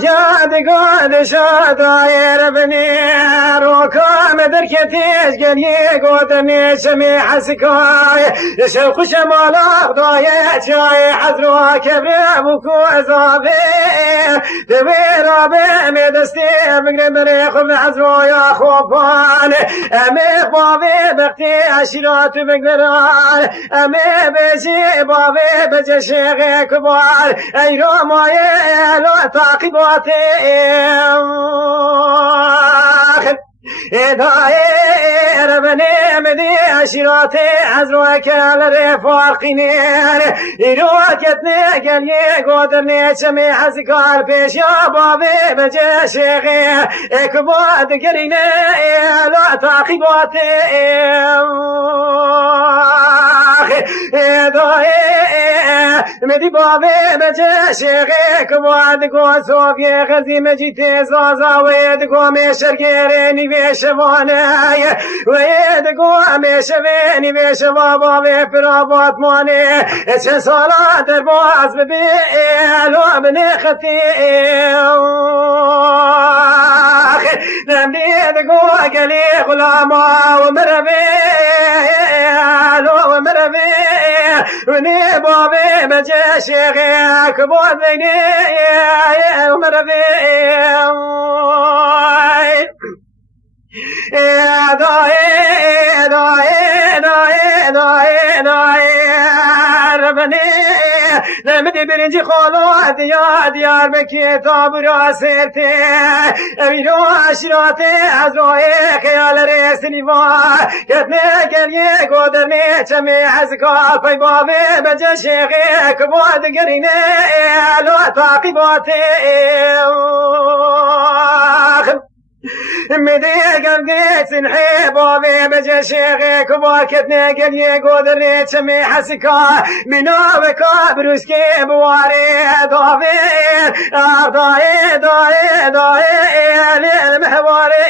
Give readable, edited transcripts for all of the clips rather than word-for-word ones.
جاد قد شداير بني روكم دركتيش قلي قدني سمي حسكاي شوق شمال أخضاي جاي حذروا كبر بكوزابي دوير أبي مدستي بقرب ريخ بحذروا يا خوبان أمي بابي بختي عشرات بقران أمي بجي بابي بجي شيخي كبار أي روماي لو تعقباتي داير بني مدي عشيراتي عزروك على فارقينين إروكتني قلي قدرني شمي حسكار بيش يا بابي بجي شيخي اكباد قريني لا تعقباتي مدي بابي بجي شيخي كباد قو صوفي غزي مجيتي زازا ويدقو مشرقيريني بيشواني ويدقو مشويني بيشوا برابط ماني اتشن صلاة درباز ببيلو بنختي نمديدقو قلي غلاما ومربي ومربي وني بابي بجي شيخي كبود بيني ومربي نمدي برنجي خالو ديار بكتاب راسيرتي امينو عشراتي عزروي خيال ريسني با كتني قريه قدرني چمي حزكال پي بابي بجي شيخي كبود قريني لو تعقباتي مدي قلبي سنحي بابي بجي شيخي كباكتني قلي قدرني تشمي حسكا منوبكا بروسكي بواري ضافين ضاي ضاي ضاي للمحواري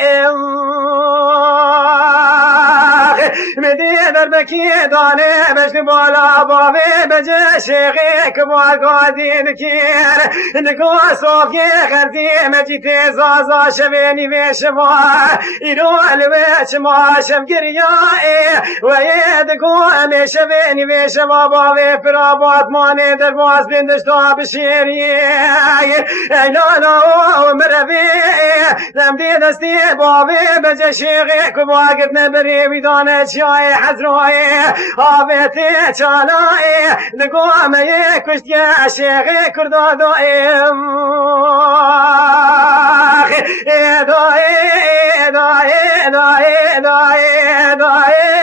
مدي دربكي داني بجن بالا بابي بجي شيخي كبار قادي نكير نكو صوفي خرزي مجيتي زازا شبيني بيشبا إنو الويش ما شمقريائي ويدكو أمي شبيني بيشبا بابي برابات ماني درباز بندشتا بشيري اينو نو مربي نمدي دستي بابي بجي شيخي كبار قدنا بري بدانة شاي حزروي آبتي چاناي نقومي كشتي شيخي كردو دوئي داي داي داي داي داي